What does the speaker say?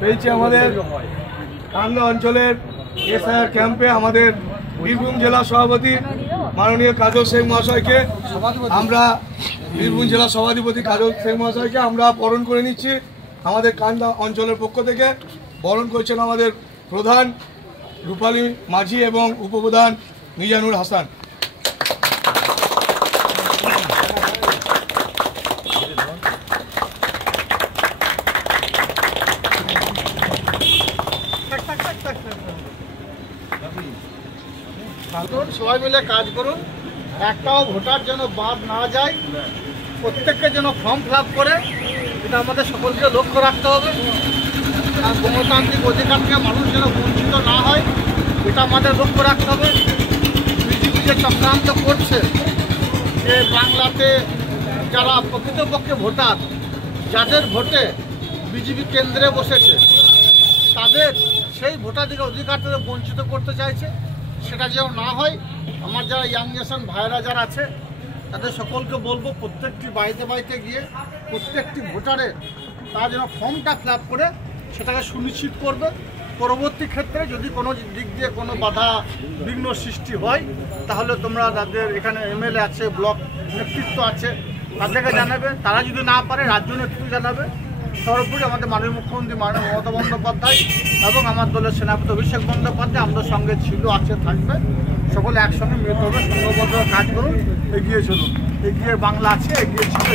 পেয়েছি আমাদের কান্দা অঞ্চলের এসআইআর ক্যাম্পে আমাদের বীরভূম জেলা সভাপতি মাননীয় কাজল শেখ মহাশয়কে আমরা বীরভূম জেলা সভাধিপতি কাজল শেখ মহাশয়কে আমরা বরণ করে নিচ্ছি। আমাদের কান্দা অঞ্চলের পক্ষ থেকে বরণ করছেন আমাদের প্রধান রূপালী মাঝি এবং উপপ্রধান মিজানুর হাসান। সবাই মিলে কাজ করুন, একটাও ভোটার যেন বাদ না যায়, প্রত্যেককে যেন ফর্ম ফিল আপ করে, এটা আমাদের সকলকে লক্ষ্য রাখতে হবে। আর গণতান্ত্রিক অধিকার থেকে মানুষ যেন বঞ্চিত না হয়, এটা আমাদের লক্ষ্য রাখতে হবে। বিজেপি যে চক্রান্ত করছে যে বাংলাতে যারা প্রকৃতপক্ষে ভোটার, যাদের ভোটে বিজেপি কেন্দ্রে বসেছে, তাদের সেই ভোটাধিকার অধিকার থেকে বঞ্চিত করতে চাইছে, সেটা যেন না হয়। আমার যারা ইয়াংজেশন ভাইরা যারা আছে তাদের সকলকে বলবো, প্রত্যেকটি বাড়িতে বাড়িতে গিয়ে প্রত্যেকটি ভোটারের তারা যেন ফর্মটা ফিল আপ করে সেটাকে সুনিশ্চিত করবে। পরবর্তী ক্ষেত্রে যদি কোনো দিক দিয়ে কোনো বাধা বিঘ্ন সৃষ্টি হয়, তাহলে তোমরা যাদের এখানে এমএলএ আছে, ব্লক নেতৃত্ব আছে, তাদেরকে জানাবে। তারা যদি না পারে রাজ্য নেতৃত্ব জানাবে। সর্বোপরি আমাদের মাননীয় মুখ্যমন্ত্রী মাননীয় মমতা বন্দ্যোপাধ্যায় এবং আমার দলের সেনাপতি অভিষেক বন্দ্যোপাধ্যায় আমাদের সঙ্গে ছিল, আছে, থাকবে। সকলে একসঙ্গে মিলিত হবে, সংঘবদ্ধ কাজ করুন, এগিয়ে চলুন। এগিয়ে বাংলা আছে, এগিয়ে ছিল।